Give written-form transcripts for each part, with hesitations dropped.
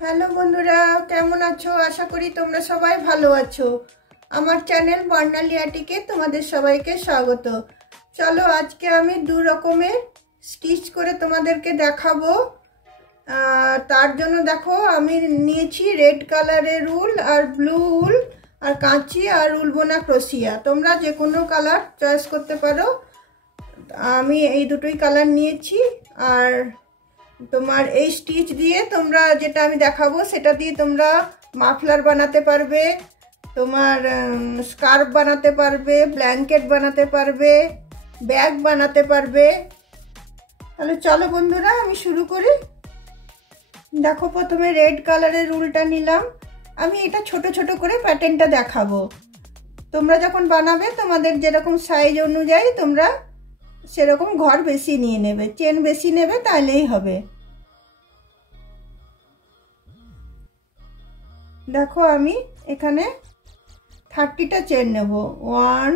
Hello বন্ধুরা, কেমন আছো? আশা করি তোমরা সবাই ভালো আছো। আমার চ্যানেল বর্ণালিয়াটিকে তোমাদের সবাইকে স্বাগত। চলো আজকে আমি দু রকমের স্টিচ করে তোমাদেরকে দেখাবো। তার জন্য দেখো আমি নিয়েছি রেড কালারের উল আর ব্লু উল আর কাঁচি আর উল বোনা ক্রোশিয়া। তোমরা যে কোনো কালার চয়েস করতে পারো। আমি এই দুটোই কালার নিয়েছি। আর তোমার এই স্টিচ দিয়ে তোমরা যেটা আমি দেখাবো সেটা দিয়ে তোমরা মাফলার বানাতে পারবে, তোমার স্কার্ফ বানাতে পারবে, ব্ল্যাঙ্কেট বানাতে পারবে, ব্যাগ বানাতে পারবে। তাহলে চলো বন্ধুরা আমি শুরু করি। দেখো প্রথমে রেড কালারের উলটা নিলাম। আমি এটা ছোট ছোট করে প্যাটার্নটা দেখাবো। তোমরা যখন বানাবে তোমাদের যেরকম সাইজ অনুযায়ী তোমরা সেরকম ঘর বেশি নিয়ে নেবে, চেন বেশি নেবে, তাহলেই হবে। দেখো আমি এখানে 30টা চেন নেব। 1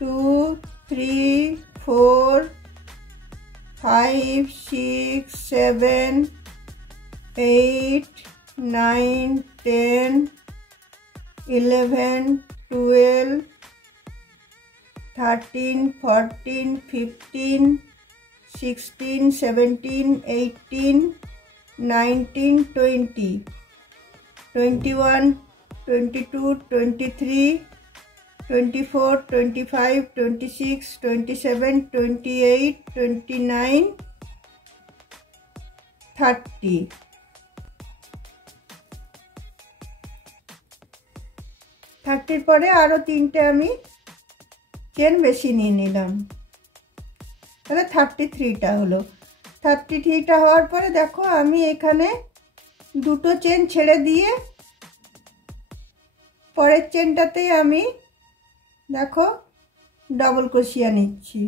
2 3 4 5 6 7 8 9 10 11 12 13 14 15 16 17 18 19 20 21 22 23 24 25 26 27 28 29 30। 30 পরে আরো 3টে আমি চেন বেশি নিয়ে নিলাম, তাহলে 33টা হলো। 33টা হওয়ার পরে দেখো আমি এখানে দুটো চেন ছেড়ে দিয়ে পরের চেনটাতেই আমি দেখো ডবল ক্রোশিয়া নিচ্ছি।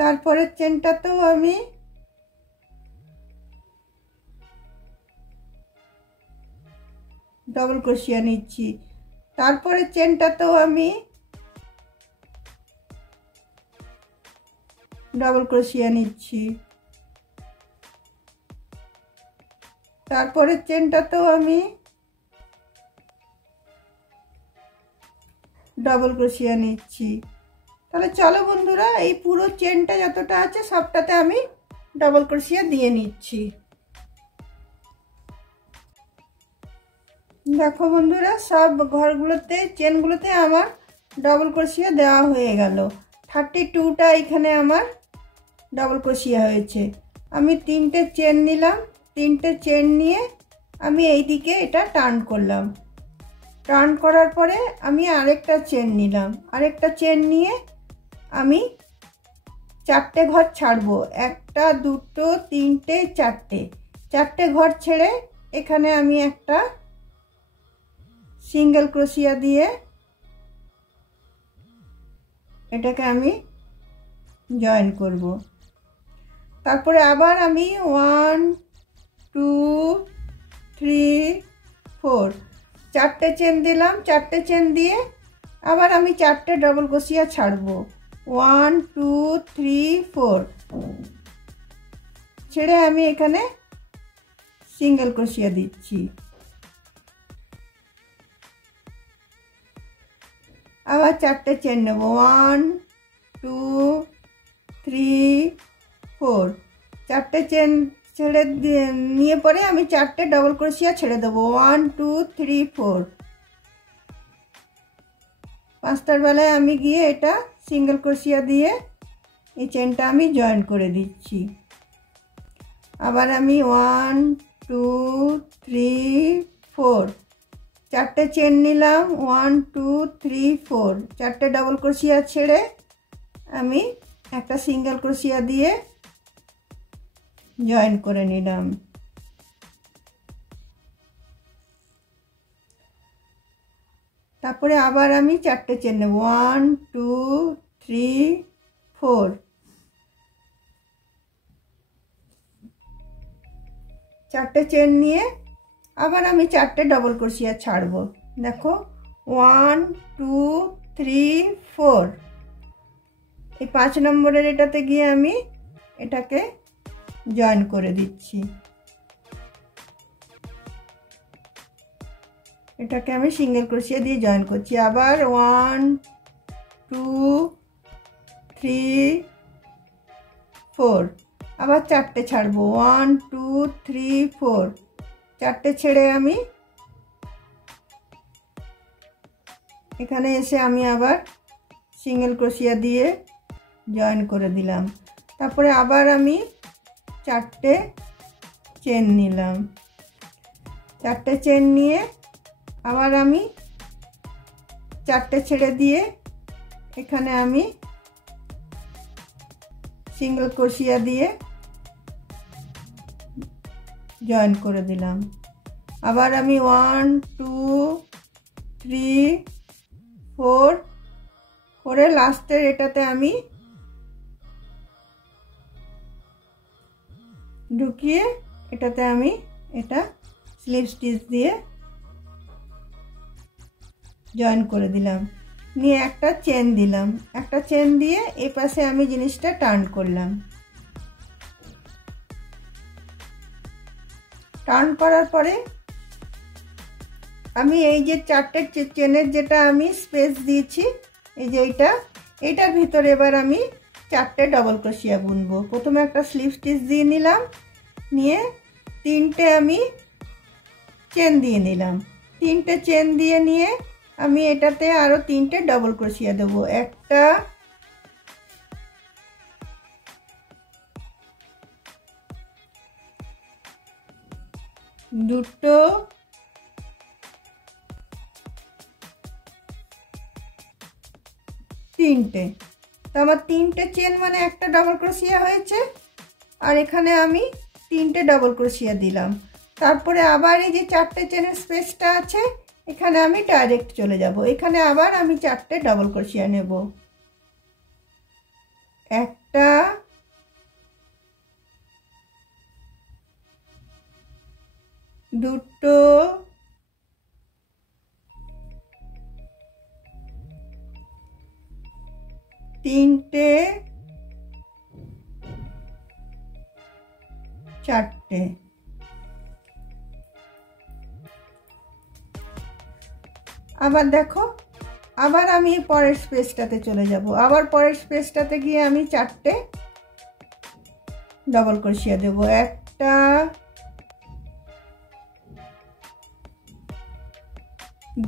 তারপরের চেনটাতেও আমি ডবল ক্রোশিয়া নিচ্ছি। তারপরে চেনটাতেও আমি ডবল ক্রোশিয়া নিচ্ছি। তারপরে চেনটাতেও আমি ডবল ক্রোশিয়া নিচ্ছি। তাহলে চলো বন্ধুরা এই পুরো চেনটা যতটা আছে সবটাতে আমি ডবল ক্রোশিয়া দিয়ে নিচ্ছি। দেখো বন্ধুরা সব ঘরগুলোতে চেনগুলোতে আমার ডবল ক্রোশিয়া দেওয়া হয়ে গেল। 32টা এখানে আমার ডবল ক্রোশিয়া হয়েছে। আমি 3টে চেন নিলাম। 3টে চেন নিয়ে আমি এইদিকে এটা টার্ন করলাম। টার্ন করার পরে আমি আরেকটা চেন নিলাম। আরেকটা চেন নিয়ে আমি 4টে ঘর ছাড়বো। 1টা 2টো 3টে 4টে ঘর ছেড়ে এখানে আমি একটা সিঙ্গেল ক্রোশিয়া দিয়ে এটাকে আমি জয়েন করব। তারপরে আবার আমি 1 2 3 4 4টে চেন দিলাম। 4টে চেন দিয়ে আবার আমি 4টে ডবল ক্রোশিয়া ছাড়বো। 1 2 3 4 ছেড়ে আমি এখানে সিঙ্গেল ক্রোশিয়া দিচ্ছি। আবার 4টে চেন নেব। 1 2 3 4 4টে চেন ছেড়ে নিয়ে পরে আমি 4টে ডবল ক্রোশিয়া ছেড়ে দেবো। 1 2 3 4 5টার বেলায় আমি গিয়ে এটা সিঙ্গেল ক্রোশিয়া দিয়ে এই চেনটা আমি জয়েন করে দিচ্ছি। আবার আমি 1 2 3 4 4টে চেন নিলাম। 1 2 3 4 4টে ডবল ক্রোশিয়া ছেড়ে আমি একটা সিঙ্গেল ক্রোশিয়া দিয়ে জয়েন করে নিলাম। তারপরে আবার আমি 4টে চেন নেব। 1 2 3 4 4টে চেন নিয়ে আবার আমি 4টে ডবল ক্রোশিয়া ছাড়বো। দেখো 1 2 3 4, এই 5 নম্বরের এটাতে গিয়ে আমি এটাকে জয়েন করে দিচ্ছি। এটাকে আমি সিঙ্গেল ক্রোশিয়া দিয়ে জয়েন করছি। আবার 1 2 3 4, আবার 4টে ছাড়বো। 1 2 3 4, 4টে ছেড়ে আমি এখানে এসে আমি আবার সিঙ্গেল ক্রোশিয়া দিয়ে জয়েন করে দিলাম। তারপরে আবার আমি 4টে চেন নিলাম। 4টে চেন নিয়ে আবার আমি 4টে ছেড়ে দিয়ে এখানে আমি সিঙ্গেল ক্রোশিয়া দিয়ে জয়েন করে দিলাম। আবার আমি 1 2 3 4 করে লাস্টের এটাতে আমি ঢুকিয়ে এটাতে আমি এটা স্লিপ স্টিচ দিয়ে জয়েন করে দিলাম। নিয়ে একটা চেন দিলাম। একটা চেন দিয়ে এই পাশে আমি জিনিসটা টার্ন করলাম। টার্ন করার পরে আমি এই যে 4টে চেনের যেটা আমি স্পেস দিয়েছি, এই যে এইটার ভিতরে এবার আমি 4টে ডবল ক্রোশিয়া বুনবো। প্রথমে একটা স্লিপ স্টিচ দিয়ে নিলাম, নিয়ে 3টে আমি চেন দিয়ে নিলাম। 3টে চেন দিয়ে নিয়ে আমি এটাতে আরো 3টে ডবল ক্রোশিয়া দেব। একটা, দুটো, তিনটে। তো আমার 3টে চেন মানে একটা ডবল ক্রোশিয়া হয়েছে, আর এখানে আমি 3টে ডবল ক্রোশিয়া দিলাম। তারপরে আবার এই যে 4টে চেনের স্পেসটা আছে, এখানে আমি ডাইরেক্ট চলে যাব। এখানে আবার আমি 4টে ডবল ক্রোশিয়া নেব। একটা, দুটো, তিনটে, চারটে। আবার দেখো, আবার আমি পরের স্পেসটাতে চলে যাব। আবার পরের স্পেসটাতে গিয়ে আমি 4টে ডবল ক্রোশিয়া দেব। একটা,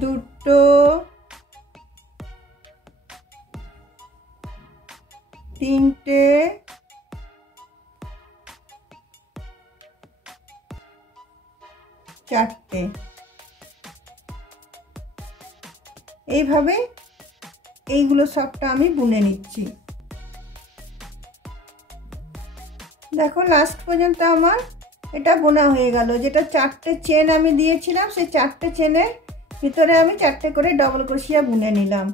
দুটো, তিনটে, চারটে। এইভাবে এইগুলো সবটা আমি বুনে নিচ্ছি। দেখো লাস্ট পর্যন্ত আমার এটা বোনা হয়ে গেল। যেটা 4টে চেন আমি দিয়েছিলাম, সেই 4টে চেনের ভিতরে আমি 4টে করে ডবল ক্রোশিয়া বুনে নিলাম।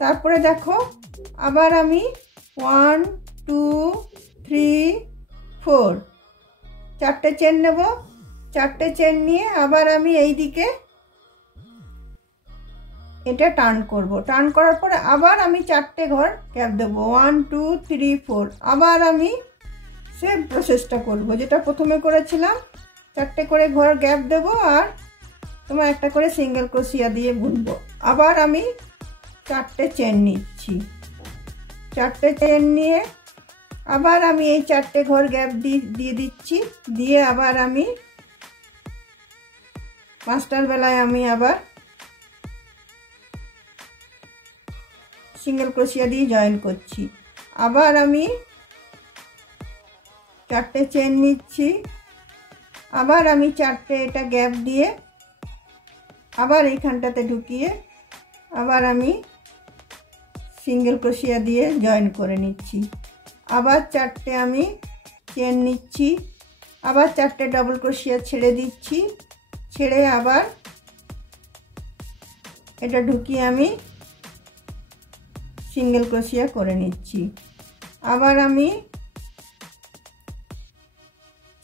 তারপরে দেখো আবার আমি 1 2 3 4 4টে চেন নেব। 4টে চেন নিয়ে আবার আমি এই দিকে এটা টার্ন করব। টার্ন করার পরে আবার আমি 4টে ঘর গ্যাপ দেব। 1 2 3 4, আবার আমি সেম প্রসেসটা করব যেটা প্রথমে করেছিলাম। 4টে করে ঘর গ্যাপ দেব, আর তোমার একটা করে সিঙ্গেল ক্রোশিয়া দিয়ে বুনবো। আবার আমি 4টে চেন নিচ্ছি। 4টে চেন নিয়ে আবার আমি এই 4টে ঘর গ্যাপ দিয়ে দিচ্ছি। দিয়ে আবার আমি পাঁচটার বেলায় আমি আবার সিঙ্গেল ক্রোশিয়া দিয়ে জয়েন করছি। আবার আমি 4টে চেন নিচ্ছি। আবার আমি 4টে এটা গ্যাপ দিয়ে আবার এইখানটাতে ঢুকিয়ে আবার আমি সিঙ্গেল ক্রোশিয়া দিয়ে জয়েন করে নিচ্ছি। আবার 4টে আমি চেন নিচ্ছি। আবার 4টে ডবল ক্রোশিয়া ছেড়ে দিচ্ছি। ছেড়ে আবার এটা ঢুকিয়ে আমি সিঙ্গেল ক্রোশিয়া করে নিচ্ছি। আবার আমি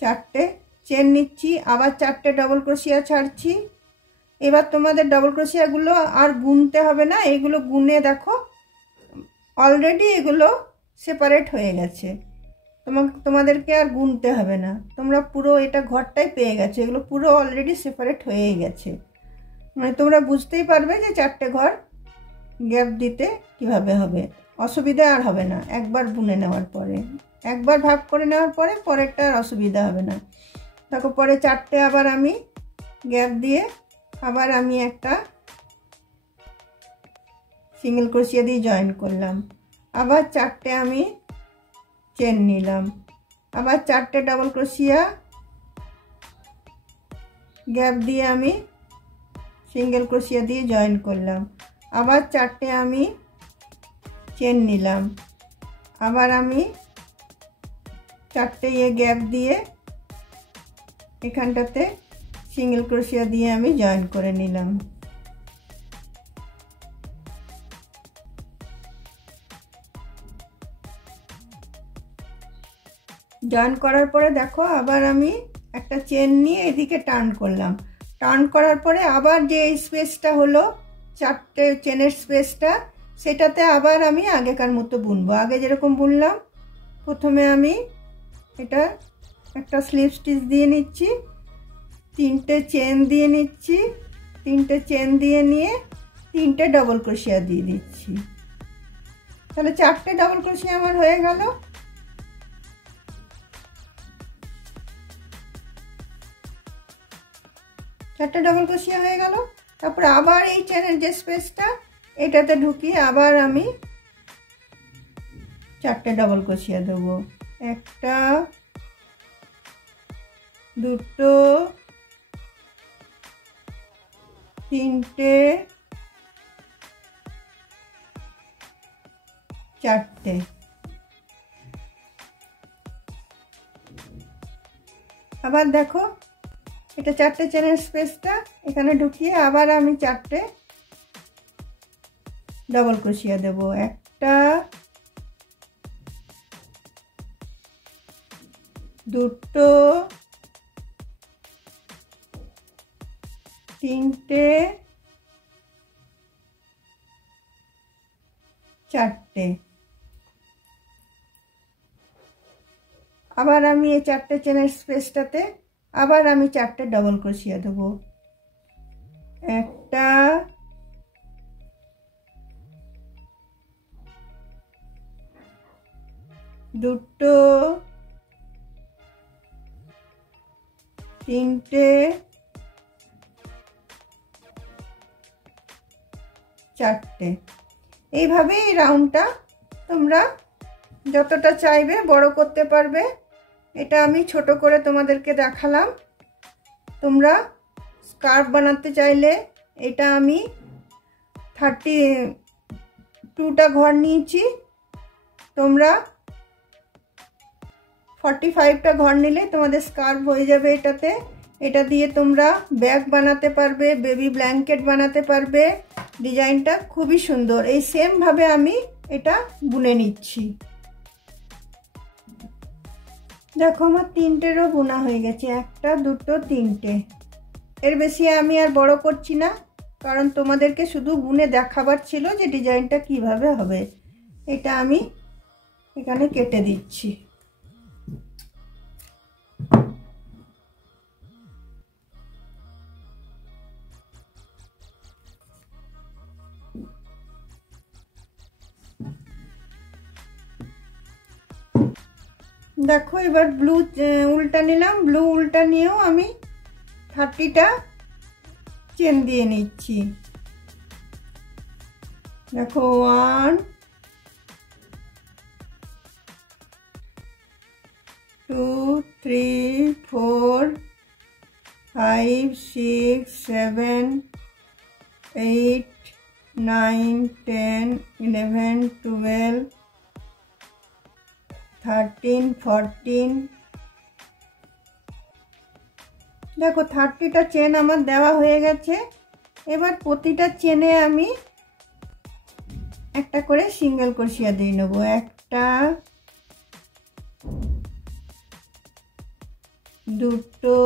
4টে চেন নিচ্ছি, আবার 4টে ডবল ক্রোশিয়া ছাড়ছি। এবার তোমাদের ডবল ক্রোশিয়াগুলো আর গুনতে হবে না, এগুলো গুনে দেখো অলরেডি এগুলো সেপারেট হয়ে গেছে, তোমাদেরকে আর গুনতে হবে না, তোমরা পুরো এটা ঘরটাই পেয়ে গেছো, এগুলো পুরো অলরেডি সেপারেট হয়ে গেছে। মানে তোমরা বুঝতেই পারবে যে 4টে ঘর গ্যাপ দিতে কিভাবে হবে, অসুবিধা আর হবে না। একবার বুনে নেওয়ার পরে, একবার ভাগ করে নেওয়ার পরে পরেরটা আর অসুবিধা হবে না। দেখো পরে 4টে আবার আমি গ্যাপ দিয়ে আবার আমি একটা সিঙ্গেল ক্রোশিয়া দিয়ে জয়েন করলাম, আবার 4টে আমি চেন নিলাম, আবার 4টে ডবল ক্রোশিয়া গ্যাপ দিয়ে আমি সিঙ্গেল ক্রোশিয়া দিয়ে জয়েন করলাম, আবার 4টে আমি চেন নিলাম, আবার আমি 4টে গ্যাপ দিয়ে এখানটাতে সিঙ্গেল ক্রোশিয়া দিয়ে আমি জয়েন করে নিলাম। জয়েন করার পরে দেখো আবার আমি একটা চেন নিয়ে এদিকে টার্ন করলাম, টার্ন করার পরে আবার যে স্পেসটা হলো 4টে চেনের স্পেসটা, সেটাতে আবার আমি আগেকার মতো বুনবো, আগে যেরকম বুনলাম। প্রথমে আমি এটা একটা স্লিপ স্টিচ দিয়ে নিচ্ছি, 3টে চেন দিয়ে নিচ্ছি, 3টে চেন দিয়ে নিয়ে 3টে ডবল ক্রোশিয়া দিয়ে দিচ্ছি, তাহলে 4টে ডবল ক্রোশিয়া আমার হয়ে গেল। চারটে ডবল ক্রোশিয়া হয়ে গেল। তারপর আবার এই চেনের যে স্পেসটা এটাতে ঢুকিয়ে আবার আমি 4টে ডবল ক্রোশিয়া দেবো, 1টা 2টো 3টে 4টে। আবার দেখো এটা 4টে চেনের স্পেসটা এখানে ঢুকিয়ে আবার আমি 4টে ডবল ক্রোশিয়া দেব, 1টা 2টো 3টে 4টে। আবার আমি এই 4টে চেনের স্পেসটাতে আবার আমি 4টে ডবল ক্রোশিয়া দেব, 1টা 2টো 3টে 4টে। এইভাবে এই রাউন্ডটা তোমরা যতটা চাইবে বড় করতে পারবে। এটা আমি ছোট করে তোমাদেরকে দেখালাম। তোমরা স্কার্ফ বানাতে চাইলে এটা আমি 32টা ঘর নিয়েছি, তোমরা 45টা ঘর নিলে তোমাদের স্কার্ফ হয়ে যাবে এটাতে। এটা দিয়ে তোমরা ব্যাগ বানাতে পারবে, বেবি ব্ল্যাঙ্কেট বানাতে পারবে। ডিজাইনটা খুবই সুন্দর। এই সেম ভাবে আমি এটা বুনে নিচ্ছি। দেখো আমার 3টেরও বোনা হয়ে গেছে, 1টা 2টো 3টে। এর বেশি আমি আর বড় করছি না, কারণ তোমাদেরকে শুধু বুনে দেখাবার ছিল যে ডিজাইনটা কিভাবে হবে। এটা আমি এখানে কেটে দিচ্ছি। দেখো এবার ব্লু উল্টা নিলাম, ব্লু উল্টা নিয়েও আমি 30টা চেন দিয়ে নিচ্ছি। দেখো 1 2 3 4 5 6 7 8 9 10 11 12 13 14। দেখো 30টা চেন আমার দেওয়া হয়ে গেছে। এবার প্রতিটা চেনে আমি একটা করে সিঙ্গেল ক্রোশিয়া দিয়ে নেব। 1টা দুটো,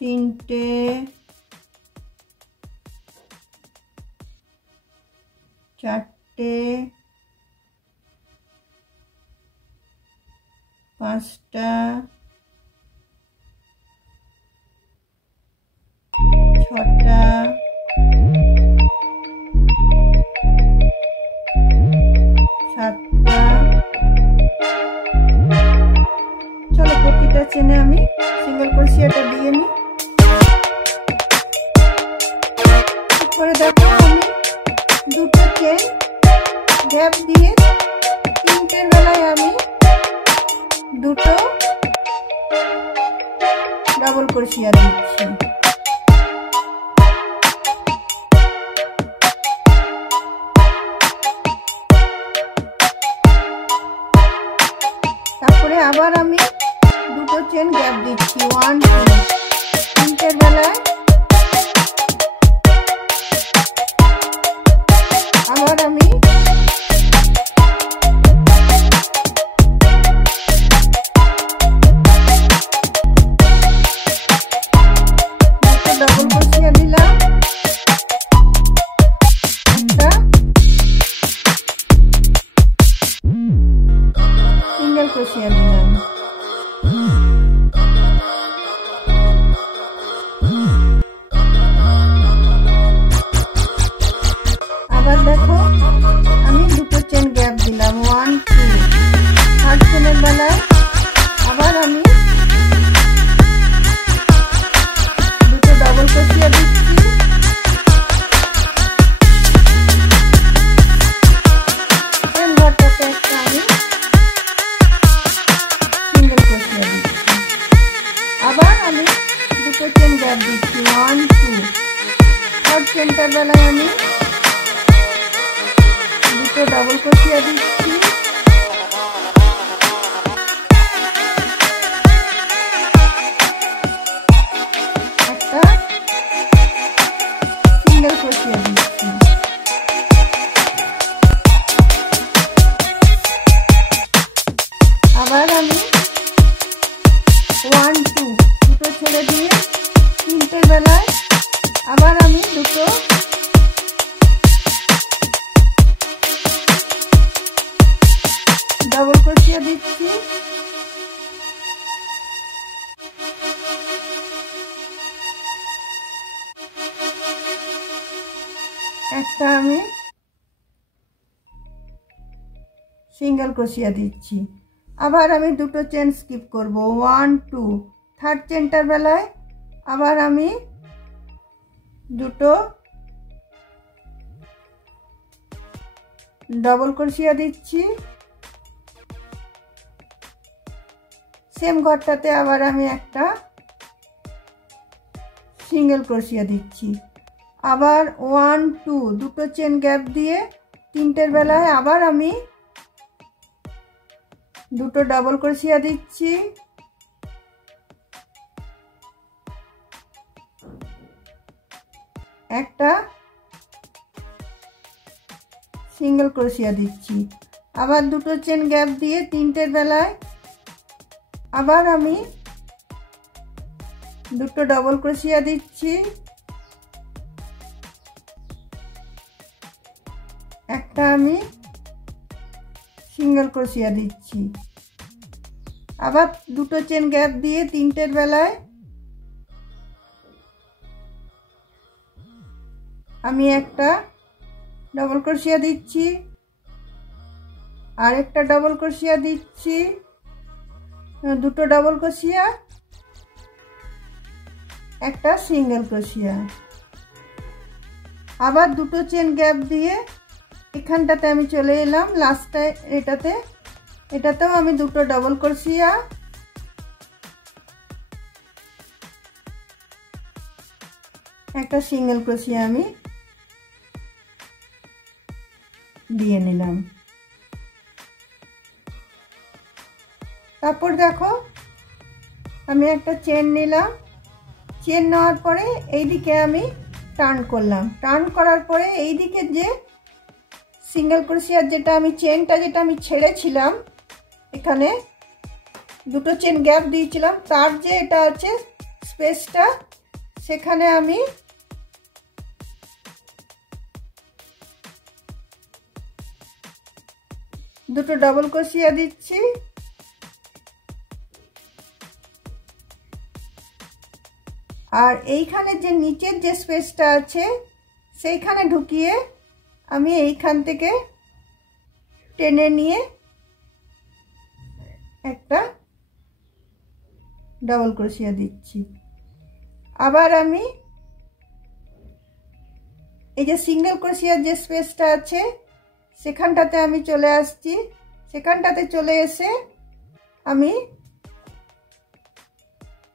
তিনটে, চারটে, পাঁচটা, ছটা, সাতটা। চলো প্রতিটা চেনে আমি সিঙ্গেল ক্রোশিয়াটা দিয়ে নিই। করে দেখো আমি দুটো চেন গ্যাপ দিয়ে তিনটের বেলায় আমি দুটো ডাবল ক্রোশিয়া দিচ্ছি। তারপরে আবার আমি দুটো চেন গ্যাপ দিচ্ছি, 1 2, তিনটের বেলায় আবার আমি দুটো ডাবল ক্রোশিয়া দিলাম, একটা সিঙ্গেল ক্রোশিয়া দিলাম। আবার দেখো আমি দুটো চেন গ্যাপ দিলাম, 1 2, থার্ড চেনের বেলায় আবার আমি দুটো ডাবল ক্রোশিয়া দিচ্ছি। সেম ঘরটাতে একটা আমি সিঙ্গেল ক্রোশিয়া দিচ্ছি। আবার আমি দুটো চেন গ্যাপ দিচ্ছি, 1 2, থার্ড চেনটার বেলায় আমি দুটো ডাবল ক্রোশিয়া দিচ্ছি। একটা সিঙ্গেল ক্রোশিয়া দিচ্ছি। আবার আমি 1 2 দুটো ছেড়ে দিয়ে তিনটের বেলায় আবার আমি দুটো ডাবল ক্রোশিয়া দিচ্ছি। একটা আমি সিঙ্গেল ক্রোশিয়া দিচ্ছি। আবার আমি দুটো চেন স্কিপ করব, 1 2, থার্ড চেনটার বেলায় আবার আমি দুটো ডাবল ক্রোশিয়া দিচ্ছি। সেম ঘরটাতে আবার আমি একটা সিঙ্গেল ক্রোশিয়া দিচ্ছি। আবার 1 2 দুটো চেন গ্যাপ দিয়ে তিনটের বেলায় আবার আমি দুটো ডাবল ক্রোশিয়া দিচ্ছি। একটা সিঙ্গেল ক্রোশিয়া দিচ্ছি। আবার দুটো চেন গ্যাপ দিয়ে তিনটের বেলায় আবার আমি দুটো ডাবল ক্রোশিয়া দিচ্ছি। একটা আমি সিঙ্গেল ক্রোশিয়া দিচ্ছি। আবার দুটো চেন গ্যাপ দিয়ে তিনটের বেলায় আমি একটা ডাবল ক্রোশিয়া দিচ্ছি, আর একটা ডাবল ক্রোশিয়া দিচ্ছি, দুটো ডাবল ক্রোশিয়া, একটা সিঙ্গেল ক্রোশিয়া। আবার দুটো চেন গ্যাপ দিয়ে এখানটাতে আমি চলে এলাম লাস্টে, এটাতেও আমি দুটো ডাবল ক্রোশিয়া, একটা সিঙ্গেল ক্রোশিয়া আমি দিয়ে নিলাম। তারপর দেখো আমি একটা চেন নিলাম, চেন নেওয়ার পরে এইদিকে আমি টার্ন করলাম, টার্ন করার পরে এইদিকে যে সিঙ্গেল ক্রোশিয়ার যেটা আমি চেনটা যেটা আমি ছেড়েছিলাম এখানে দুটো চেন গ্যাপ দিয়েছিলাম, তার যে এটা আছে স্পেসটা, সেখানে আমি দুটো ডাবল ক্রোশিয়া দিচ্ছি। আর এইখানে যে নিচের যে স্পেসটা আছে সেইখানে ঢুকিয়ে আমি এইখান থেকে টেনে নিয়ে একটা ডাবল ক্রোশিয়া দিচ্ছি। আবার আমি এই যে সিঙ্গেল ক্রোশিয়ার যে স্পেসটা আছে সেখানটাতে আমি চলে আসছি। সেখানটাতে চলে এসে আমি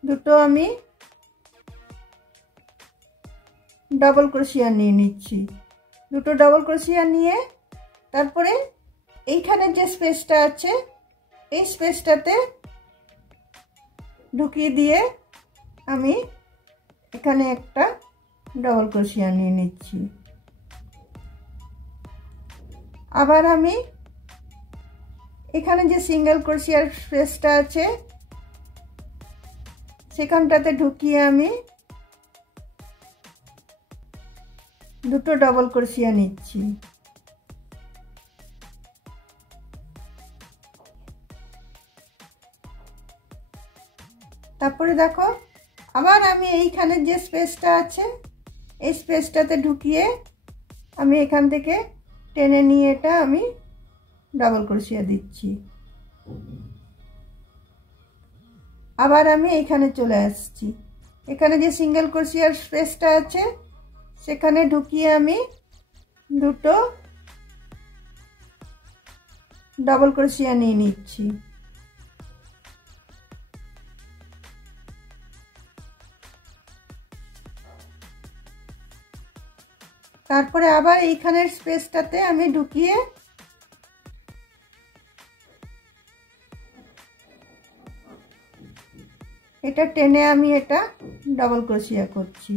দুটো আমি ডাবল ক্রোশিয়া নিয়ে নিচ্ছি। দুটো ডাবল ক্রোশিয়া নিয়ে তারপরে এইখানে যে স্পেসটা আছে এই স্পেসটাতে ঢুকিয়ে দিয়ে আমি এখানে একটা ডাবল ক্রোশিয়া নিয়ে নিচ্ছি। আবার আমি এখানে যে সিঙ্গেল ক্রোশিয়ার স্পেসটা আছে সেখানটাতে ঢুকিয়ে আমি দুটো ডাবল ক্রোশিয়া নিচ্ছি। তারপরে দেখো আবার আমি এইখানে যে স্পেসটা আছে এই স্পেসটাতে ঢুকিয়ে আমি এখান থেকে টেনে নিয়ে এটা আমি ডাবল ক্রোশিয়া দিচ্ছি। আবার আমি এইখানে চলে আসছি। এখানে যে সিঙ্গেল ক্রোশিয়ার স্পেসটা আছে সেখানে ঢুকিয়ে আমি দুটো ডাবল ক্রোশিয়া নিয়ে নিচ্ছি। তারপরে আবার এইখানের স্পেসটাতে আমি ঢুকিয়ে এটা টেনে আমি এটা ডাবল ক্রোশিয়া করছি।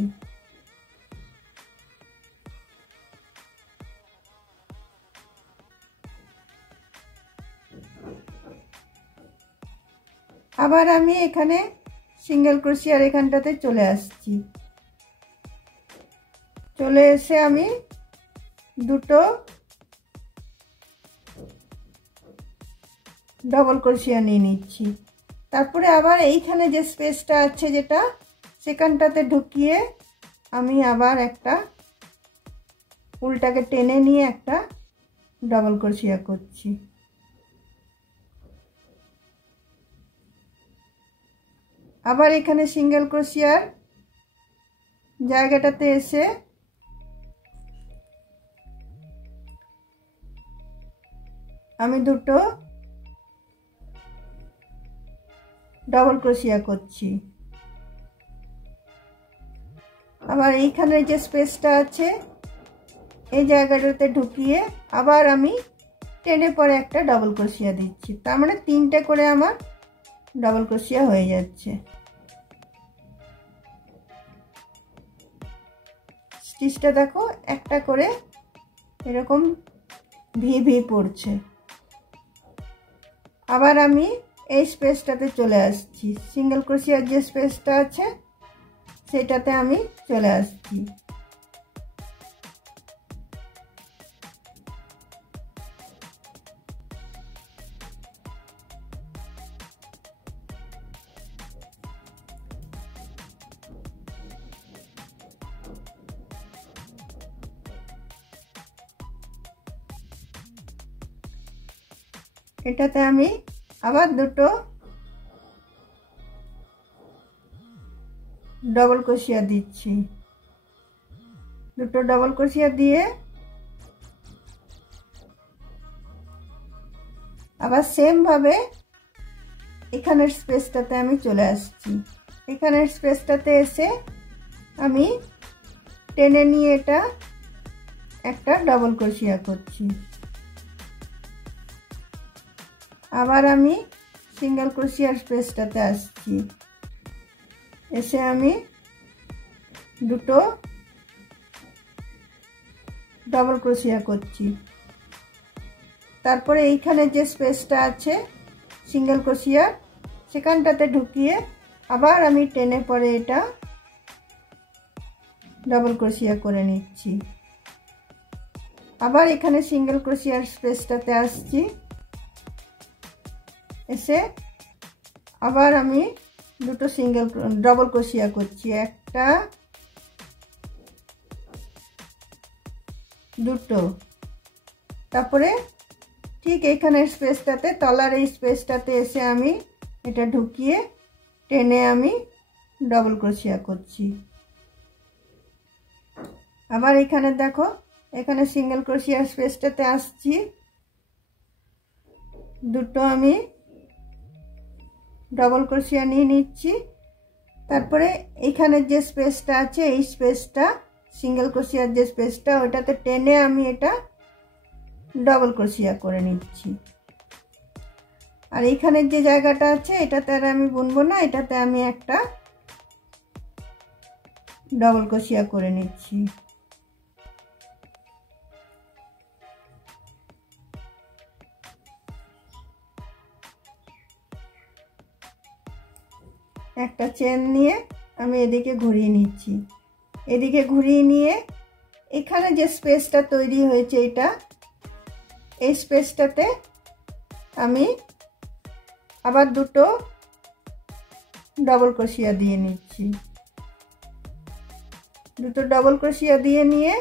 আবার আমি এখানে সিঙ্গেল ক্রোশিয়ার এখানটাতে চলে আসছি। চলে এসে আমি দুটো ডাবল ক্রোশিয়া নিয়ে নিচ্ছি। তারপরে আবার এইখানে যে স্পেসটা আছে যেটা সেখানটাতে ঢুকিয়ে আমি আবার একটা উল্টাকে টেনে নিয়ে একটা ডাবল ক্রোশিয়া করছি। আবার এখানে সিঙ্গেল ক্রোশিয়ার জায়গাটাতে এসে আমি দুটো ডাবল ক্রোশিয়া করছি। আবার এইখানে যে স্পেসটা আছে এই জায়গাটাতে ঢুকিয়ে আবার আমি টেনে পরে একটা ডাবল ক্রোশিয়া দিচ্ছি। তার মানে তিনটে করে আমার ডাবল ক্রোশিয়া হয়ে যাচ্ছে। স্টিচটা দেখো একটা করে এরকম ভি ভি পড়ছে। আবার আমি এই স্পেসটাতে চলে আসছি। সিঙ্গেল ক্রোশিয়ার যে স্পেসটা আছে সেটাতে আমি চলে আসছি। এটাতে আমি আবার দুটো ডাবল ক্রোশিয়া দিচ্ছি। দুটো ডাবল ক্রোশিয়া দিয়ে আবার সেম ভাবে এখানের স্পেসটাতে আমি চলে আসছি। এখানের স্পেসটাতে এসে আমি টেনে নিয়ে এটা একটা ডাবল ক্রোশিয়া করছি। আবার আমি সিঙ্গেল ক্রোশিয়ার স্পেসটাতে আসছি। এসে আমি দুটো ডাবল ক্রোশিয়া করছি। তারপরে এইখানে যে স্পেসটা আছে সিঙ্গেল ক্রোশিয়া সেখানটাতে ঢুকিয়ে আবার আমি টেনে পরে এটা ডাবল ক্রোশিয়া করে নিচ্ছি। আবার এখানে সিঙ্গেল ক্রোশিয়ার স্পেসটাতে আসছি, এসে আবার আমি দুটো ডাবল ক্রোশিয়া করছি, একটা দুটো। তারপরে ঠিক এইখানের স্পেসটাতে তলার এই স্পেসটাতে এসে আমি এটা ঢুকিয়ে টেনে আমি ডাবল ক্রোশিয়া করছি। আবার এখানে দেখো, এখানে সিঙ্গেল ক্রোশিয়ার স্পেসটাতে আসছি, দুটো আমি ডাবল ক্রোশিয়া নিয়ে নিচ্ছি। তারপরে এইখানের যে স্পেসটা আছে এই স্পেসটা সিঙ্গেল ক্রোশিয়ার যে স্পেসটা ওইটাতে টেনে আমি এটা ডাবল ক্রোশিয়া করে নিচ্ছি। আর এইখানের যে জায়গাটা আছে এটাতে আর আমি বুনবো না, এটাতে আমি একটা ডাবল ক্রোশিয়া করে নিচ্ছি। একটা চেন নিয়ে আমি এদিকে ঘুরিয়ে নিচ্ছি, এদিকে ঘুরিয়ে নিয়ে এখানে যে স্পেসটা তৈরি হয়েছে এটা এই স্পেসটাতে আমি আবার দুটো ডাবল ক্রোশিয়া দিয়ে নিচ্ছি। দুটো ডাবল ক্রোশিয়া দিয়ে নিয়ে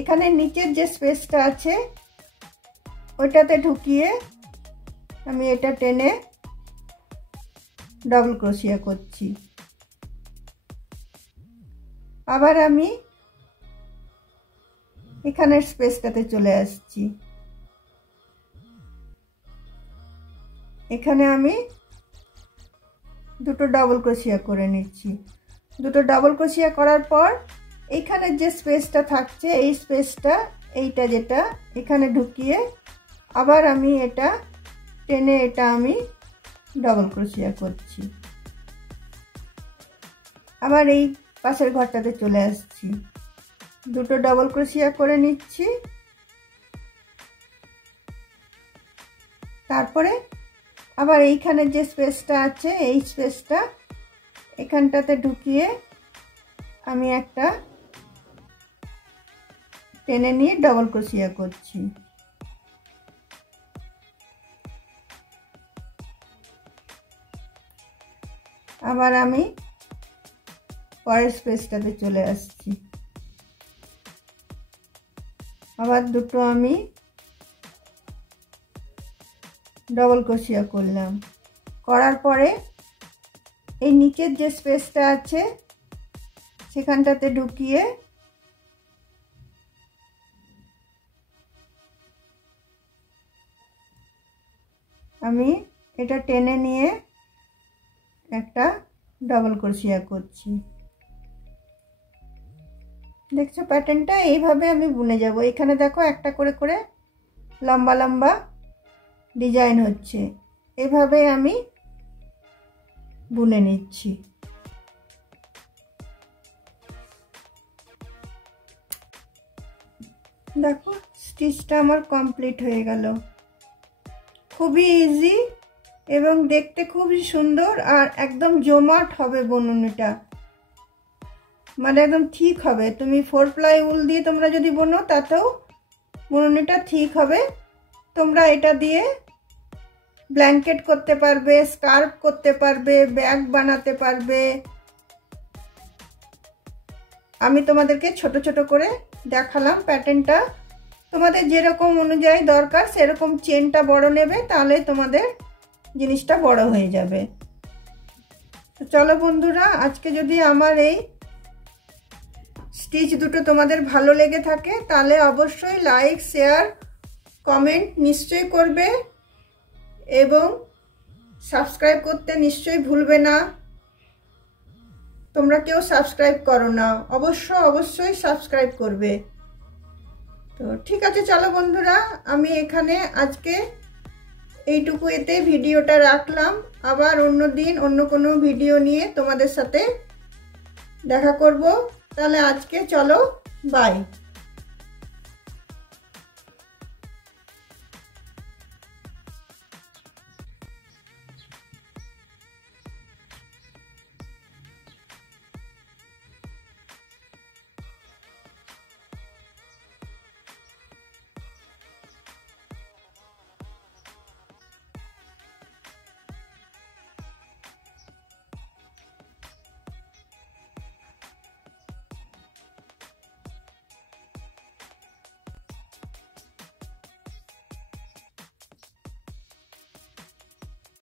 এখানে নিচের যে স্পেসটা আছে ওইটাতে ঢুকিয়ে আমি এটা টেনে ডাবল ক্রোশিয়া করছি। আবার আমি এখানের স্পেসটাতে চলে আসছি, এখানে আমি দুটো ডাবল ক্রোশিয়া করে নিচ্ছি। দুটো ডাবল ক্রোশিয়া করার পর এইখানের যে স্পেসটা থাকছে এই স্পেসটা এইটা যেটা এখানে ঢুকিয়ে আবার আমি এটা টেনে এটা আমি ডাবল ক্রোশিয়া করছি। আবার এই পাশের ঘরটাতে চলে আসছি, দুটো ডাবল ক্রোশিয়া করে নিচ্ছি। তারপরে আবার এইখানের যে স্পেসটা আছে এই স্পেসটা এখানটাতে ঢুকিয়ে আমি একটা টেনে নিয়ে ডাবল ক্রোশিয়া করছি। আবার আমি পরের স্পেসটাতে চলে আসছি, আবার দুটো আমি ডাবল ক্রোশিয়া করলাম। করার পরে এই নিচের যে স্পেসটা আছে সেখানটাতে ঢুকিয়ে আমি এটা টেনে নিয়ে একটা ডাবল ক্রোশিয়া করছি। দেখছো প্যাটার্নটা এইভাবে আমি বুনে যাব। এখানে দেখো একটা করে করে লম্বা লম্বা ডিজাইন হচ্ছে, এভাবে আমি বুনে নিচ্ছি। দেখো স্টিচটা আমার কমপ্লিট হয়ে গেল। খুবই ইজি এবং দেখতে খুবই সুন্দর আর একদম জমাট হবে বুননিটা, মানে একদম ঠিক হবে। তুমি 4 প্লাই উল দিয়ে তোমরা যদি বোনো তাতেও বুননিটা ঠিক হবে। তোমরা এটা দিয়ে ব্ল্যাঙ্কেট করতে পারবে, স্কার্ফ করতে পারবে, ব্যাগ বানাতে পারবে। আমি তোমাদেরকে ছোট ছোট করে দেখালাম প্যাটার্নটা। তোমাদের যেরকম অনুযায়ী দরকার সেরকম চেনটা বড় নেবে, তাহলে তোমাদের জিনিসটা বড় হয়ে যাবে। তো চলো বন্ধুরা, আজকে যদি আমার এই স্টিচ দুটো তোমাদের ভালো লেগে থাকে তাহলে অবশ্যই লাইক, শেয়ার, কমেন্ট নিশ্চয়ই করবে এবং সাবস্ক্রাইব করতে নিশ্চয়ই ভুলবে না। তোমরা কেউ সাবস্ক্রাইব করো না, অবশ্যই সাবস্ক্রাইব করবে। তো ঠিক আছে, চলো বন্ধুরা, আমি এখানে আজকে এইটুকু এতে ভিডিওটা রাখলাম। আবার অন্য দিন অন্য কোনো ভিডিও নিয়ে তোমাদের সাথে দেখা করব। তাহলে আজকে চলো, বাই।